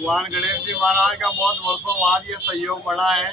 भगवान गणेश जी महाराज का बहुत वर्षों बाद ये सहयोग बढ़ा है।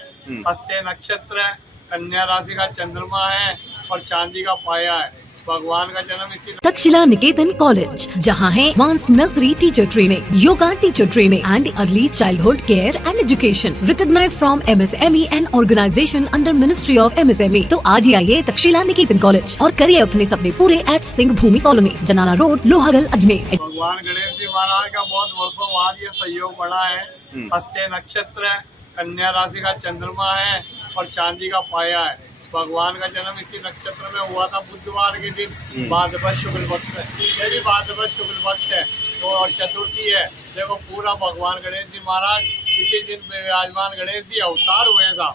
हस्ते नक्षत्र, कन्या राशि का चंद्रमा है और चांदी का पाया है। भगवान का जन्म इसी तक्षशिला निकेतन कॉलेज, जहां है advance nursery teacher training, yoga teacher training and early childhood care and education, recognised from MSME and organisation under ministry of MSME। तो आज ही आइए तक्षशिला निकेतन कॉलेज और करिए अपने सपने पूरे एट सिंह भूमि कॉलोनी, जनाना रोड, लोहागल, अजमेर। भगवान गणेश जी महाराज का बहुत वर्षों बाद ये सहयोग बढ़ा है। हस्ते नक्षत्र, कन्या राशि का चंद्रमा है और चांदी का पाया है। भगवान का जन्म इसी नक्षत्र में हुआ था बुधवार के दिन, भाद्रपद शुक्ल पक्ष है। यदि भाद्रपद शुक्ल पक्ष है तो और चतुर्थी है। देखो पूरा भगवान गणेश जी महाराज इसी दिन विराजमान गणेश जी अवतार हुए था।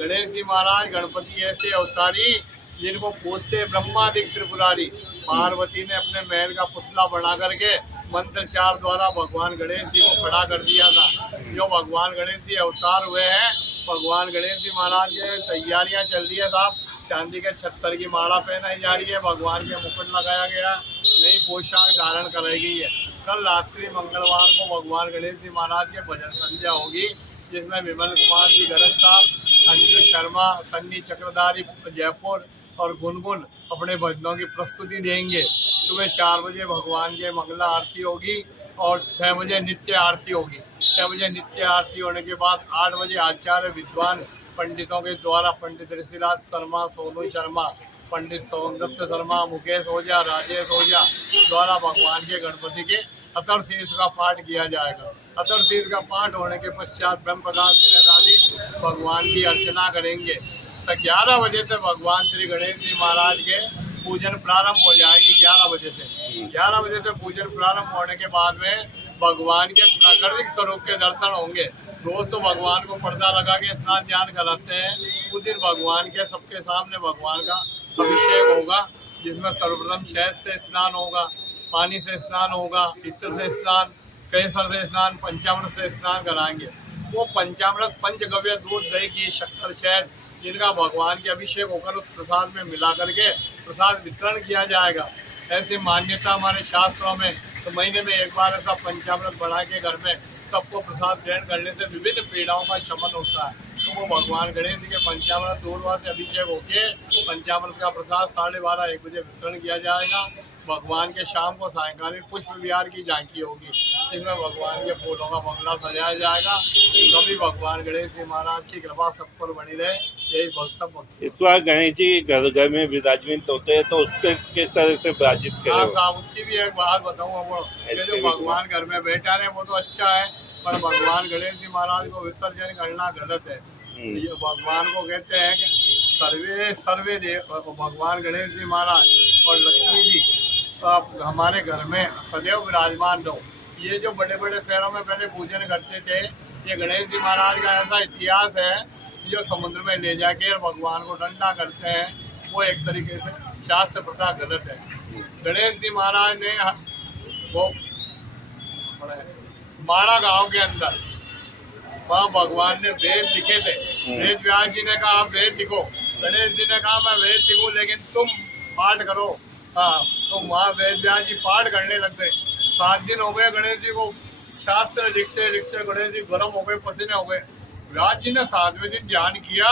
गणेश जी महाराज गणपति ऐसे अवतारी जिनको पूछते ब्रह्मादिक त्रिपुरारी। पार्वती ने अपने महल का पुतला बना करके मंत्रचार द्वारा भगवान गणेश जी को खड़ा कर दिया था। जो भगवान गणेश जी अवतार हुए हैं, भगवान गणेश जी महाराज की तैयारियां चल रही है साहब। चांदी के छत्तर की माला पहनाई जा रही है, भगवान के मुकुट लगाया गया, नई पोशाक धारण कराई गई है। कल रात्रि मंगलवार को भगवान गणेश जी महाराज के भजन संध्या होगी, जिसमें विमल कुमार जी गरज साहब, संजू शर्मा, सन्नी चक्रधारी जयपुर और गुनगुन अपने भजनों की प्रस्तुति देंगे। सुबह 4 बजे भगवान के मंगला आरती होगी और 6 बजे नित्य आरती होगी। 6 बजे नित्य आरती होने के बाद 8 बजे आचार्य विद्वान पंडितों के द्वारा पंडित ऋषिराज शर्मा, सोनू शर्मा, पंडित सोमदत्त शर्मा, मुकेश ओझा, राजेश ओझा द्वारा भगवान के गणपति के अतर शीर्ष का पाठ किया जाएगा। अतर शीर्ष का पाठ होने के पश्चात ब्रह्म प्रसाद विनय आदि भगवान की अर्चना करेंगे। 11 बजे से भगवान श्री गणेश जी महाराज के पूजन प्रारंभ हो जाएगी। 11 बजे से पूजन प्रारंभ होने के बाद में भगवान के प्राकृतिक स्वरूप के दर्शन होंगे। रोज तो भगवान को पर्दा लगा के स्नान ध्यान कराते हैं। उस दिन भगवान के सबके सामने भगवान का अभिषेक होगा, जिसमें सर्वप्रथम शहद से स्नान होगा, पानी से स्नान होगा, इत्र से स्नान, केसर से स्नान, पंचामृत से स्नान कराएंगे। वो पंचामृत पंचगव्य दूध, दही, घी, शक्कर, शहद जिनका भगवान के अभिषेक होकर उस प्रसाद में मिला करके प्रसाद वितरण किया जाएगा। ऐसी मान्यता हमारे शास्त्रों में। तो महीने में एक बार ऐसा पंचामृत बना के घर में सबको प्रसाद ग्रहण करने से विभिन्न पीड़ाओं का शमन होता है। तो वो भगवान गणेश जी के पंचामृत दूरवा से अभिषेक होके पंचामृत का प्रसाद 12:30-1 बजे वितरण किया जाएगा। भगवान के शाम को सायंकालीन पुष्प विहार की झांकी होगी, जिसमें भगवान के फूलों का बंगला सजाया जाएगा। कभी भगवान गणेश जी महाराज की कृपा सब पर बनी रहे, यही सब। इस बार गणेश जी घर में विराजमान होते हैं, तो उसके किस तरह से विराजित करें? हाँ साहब, उसकी भी एक बात बताऊँ। वो जो भगवान घर में बैठा है वो तो अच्छा है, पर भगवान गणेश जी महाराज को विसर्जन करना गलत है। ये भगवान को कहते हैं कि सर्वे देव भगवान गणेश जी महाराज और लक्ष्मी जी तो आप हमारे घर में सदैव विराजमान रहो। ये जो बड़े बड़े शहरों में पहले पूजन करते थे, ये गणेश जी महाराज का ऐसा इतिहास है, जो समुद्र में ले जाके भगवान को ठंडा करते हैं, वो एक तरीके से शास्त्र प्रथा गलत है। गणेश जी महाराज ने वो माड़ा गांव के अंदर वहाँ भगवान ने वेद लिखे थे। वेद व्यास जी ने कहा आप वेद लिखो, गणेश जी ने कहा मैं वेद लिखूं लेकिन तुम पाठ करो। हाँ, तो वहाँ वेद व्यास जी पाठ करने लग गए। 7 दिन हो गए गणेश जी को शास्त्र लिखते लिखते, गणेश जी गर्म हो गए, पसीने हो गए। व्यास जी ने 7वें दिन ध्यान किया,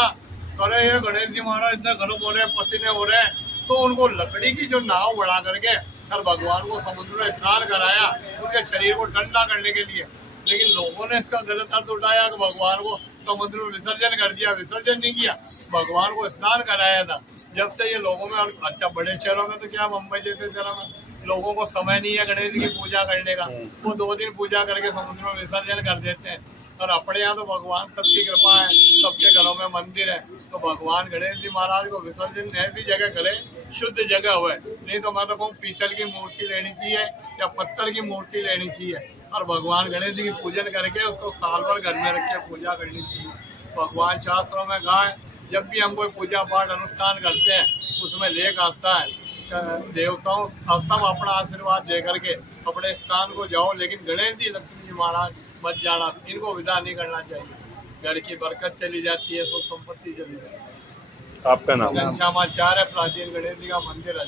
अरे ये गणेश जी महाराज इतना गर्म हो रहे हैं, पसीने हो रहे हैं, तो उनको लकड़ी की जो नाव बढ़ा करके और भगवान को समुद्र में स्नान कराया, उनके शरीर को ठंडा करने के लिए। लेकिन लोगों ने इसका गलत अर्थ उठाया कि भगवान को समुद्र में विसर्जन कर दिया। विसर्जन नहीं किया, भगवान को स्नान कराया था। जब से ये लोगों में, और अच्छा बड़े शहरों में तो क्या, मुंबई जैसे शहरों में लोगों को समय नहीं है गणेश जी की पूजा करने का, वो 2 दिन पूजा करके समुद्र में विसर्जन कर देते हैं। और अपने यहाँ तो भगवान सबकी कृपा है, सबके घरों में मंदिर है, तो भगवान गणेश जी महाराज को विसर्जन ऐसी जगह करे, शुद्ध जगह हुए। नहीं तो मैं तो कहूँ पीतल की मूर्ति लेनी चाहिए या पत्थर की मूर्ति लेनी चाहिए, और भगवान गणेश जी की पूजन करके उसको साल भर घर में रख के पूजा करनी चाहिए। भगवान शास्त्रों में कहा है, जब भी हम कोई पूजा पाठ अनुष्ठान करते हैं उसमें लेख आता है देवताओं सब अपना आशीर्वाद दे करके अपने स्थान को जाओ, लेकिन गणेश जी लक्ष्मी जी महाराज मत जाना, इनको विदा नहीं करना चाहिए। घर की बरकत चली जाती है, सुख संपत्ति चली जाती है। आपका नाम? घनश्यामाचार्य, प्राचीन गणेश जी का मंदिर है।